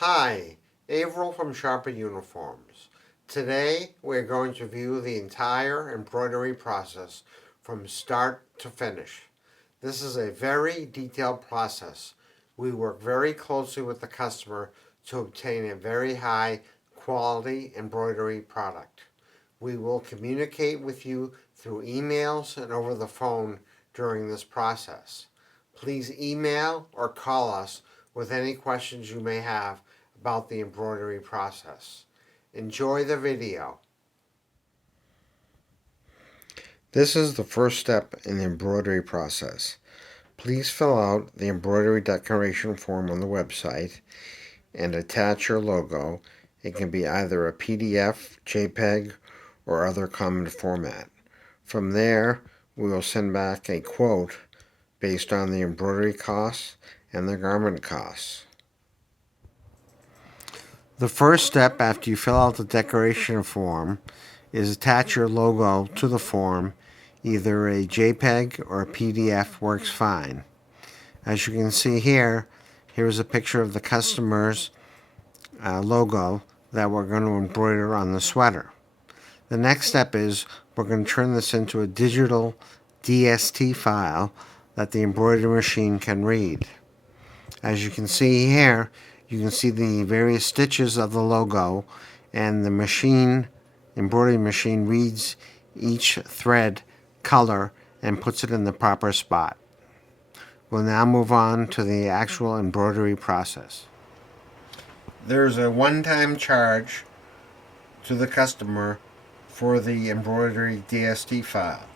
Hi, Averill from Sharper Uniforms. Today we're going to view the entire embroidery process from start to finish. This is a very detailed process. We work very closely with the customer to obtain a very high quality embroidery product. We will communicate with you through emails and over the phone during this process. Please email or call us with any questions you may have about the embroidery process. Enjoy the video. This is the first step in the embroidery process. Please fill out the embroidery declaration form on the website and attach your logo. It can be either a PDF, JPEG, or other common format. From there, we will send back a quote based on the embroidery costs and the garment costs. The first step after you fill out the declaration form is attach your logo to the form. Either a JPEG or a PDF works fine. As you can see here, here's a picture of the customer's logo that we're going to embroider on the sweater. The next step is we're going to turn this into a digital DST file that the embroidery machine can read. As you can see here, you can see the various stitches of the logo, and the embroidery machine reads each thread color and puts it in the proper spot. We'll now move on to the actual embroidery process. There's a one-time charge to the customer for the embroidery DST file.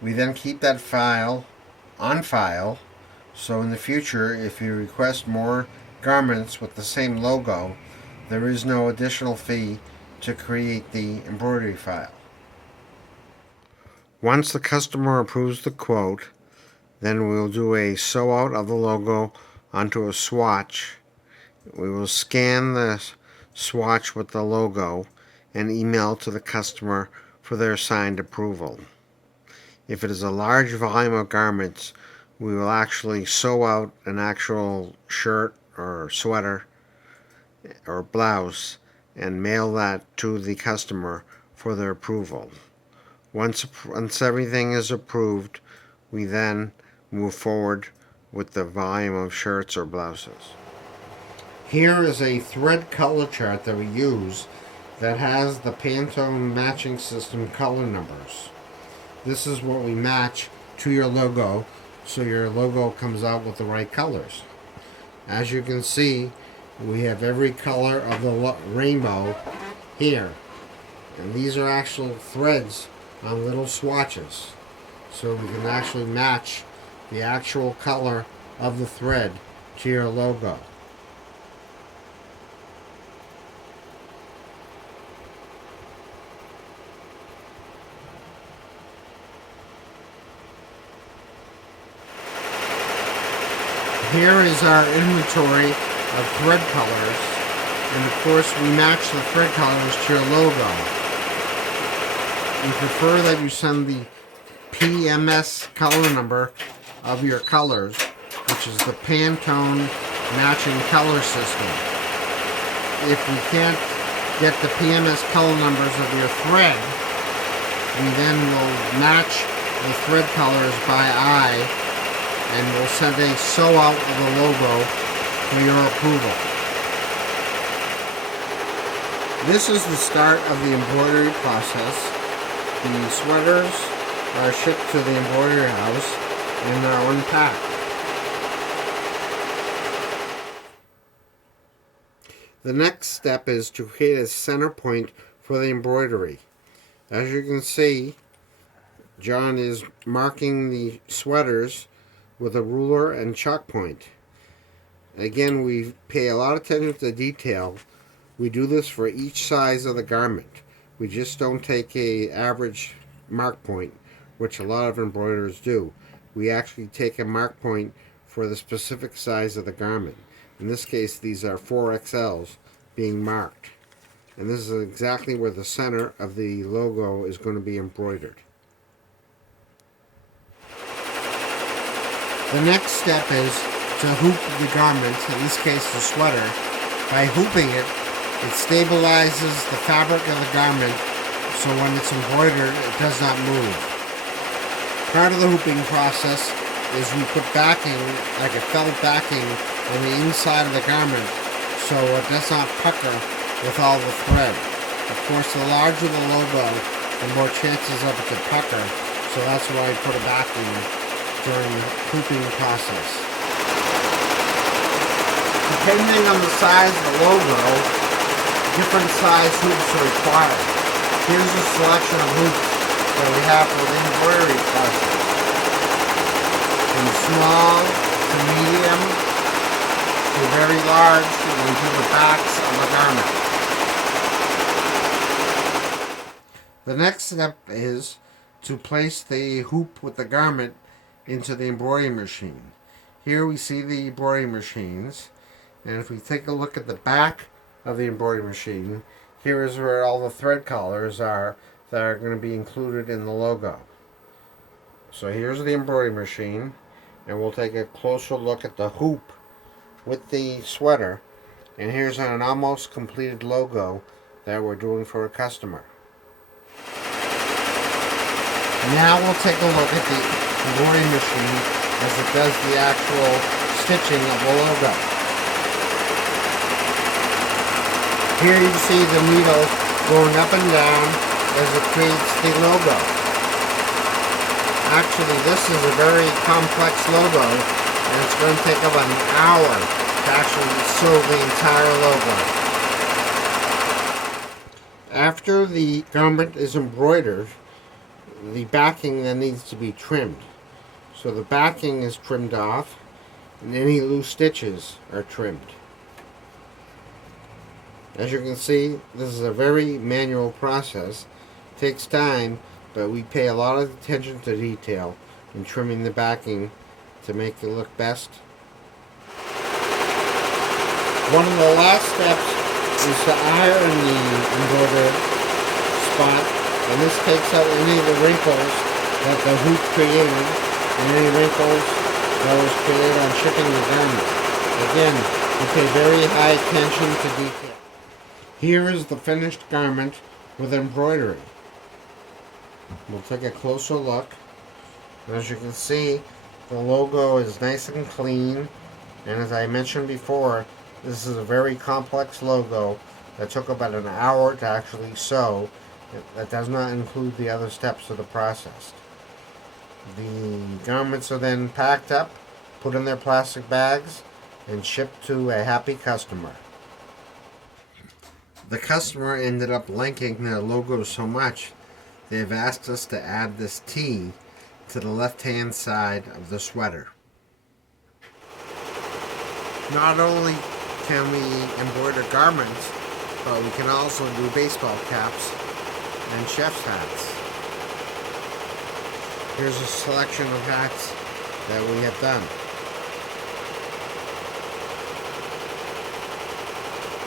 We then keep that file on file, so in the future, if you request more garments with the same logo, there is no additional fee to create the embroidery file. Once the customer approves the quote, then we'll do a sew out of the logo onto a swatch. We will scan the swatch with the logo and email to the customer for their signed approval. If it is a large volume of garments, we will actually sew out an actual shirt or sweater or blouse and mail that to the customer for their approval. Once everything is approved, we then move forward with the volume of shirts or blouses. Here is a thread color chart that we use that has the Pantone matching system color numbers. This is what we match to your logo, so your logo comes out with the right colors. As you can see, we have every color of the rainbow here. And these are actual threads on little swatches. So we can actually match the actual color of the thread to your logo. Here is our inventory of thread colors, and of course we match the thread colors to your logo. We prefer that you send the PMS color number of your colors, which is the Pantone matching color system. If we can't get the PMS color numbers of your thread, we then will match the thread colors by eye, and we'll send a sew out of the logo for your approval. This is the start of the embroidery process. The sweaters are shipped to the embroidery house and are unpacked. The next step is to create a center point for the embroidery. As you can see, John is marking the sweaters with a ruler and chalk point. Again, we pay a lot of attention to detail. We do this for each size of the garment. We just don't take a average mark point, which a lot of embroiderers do. We actually take a mark point for the specific size of the garment. In this case, these are 4XLs being marked. And this is exactly where the center of the logo is going to be embroidered. The next step is to hoop the garment, in this case the sweater, By hooping it, it stabilizes the fabric of the garment so when it's embroidered, it does not move. Part of the hooping process is we put backing, like a felt backing, on the inside of the garment so it does not pucker with all the thread. Of course, the larger the logo, the more chances of it to pucker, so that's why I put a backing during the hooping process. Depending on the size of the logo, different size hoops are required. Here's a selection of hoops that we have for the embroidery process. From small to medium to very large into the backs of the garment. The next step is to place the hoop with the garment into the embroidery machine. Here we see the embroidery machines, and if we take a look at the back of the embroidery machine, here is where all the thread collars are that are going to be included in the logo. So here's the embroidery machine, and we'll take a closer look at the hoop with the sweater, and here's an almost completed logo that we're doing for a customer. Now we'll take a look at the embroidery machine as it does the actual stitching of the logo. Here you see the needle going up and down as it creates the logo. Actually, this is a very complex logo, and it's going to take about an hour to actually sew the entire logo. After the garment is embroidered, the backing then needs to be trimmed. So the backing is trimmed off, and any loose stitches are trimmed. As you can see, this is a very manual process. It takes time, but we pay a lot of attention to detail in trimming the backing to make it look best. One of the last steps is to iron the embroidered spot, and this takes out any of the wrinkles that the hoop created and any wrinkles that was created on shipping the garment. Again, we pay very high attention to detail. Here is the finished garment with embroidery. We'll take a closer look. As you can see, the logo is nice and clean, and as I mentioned before, this is a very complex logo that took about an hour to actually sew. That does not include the other steps of the process. The garments are then packed up, put in their plastic bags, and shipped to a happy customer. The customer ended up liking their logo so much, they've asked us to add this T to the left-hand side of the sweater. Not only can we embroider garments, but we can also do baseball caps and chef's hats. Here's a selection of hats that we have done.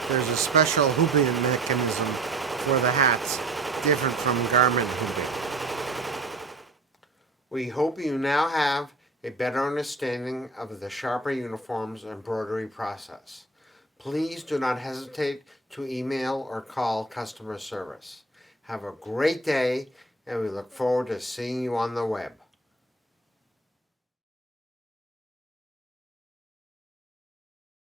There's a special hooping mechanism for the hats, different from garment hooping. We hope you now have a better understanding of the Sharper Uniforms embroidery process. Please do not hesitate to email or call customer service. Have a great day, and we look forward to seeing you on the web.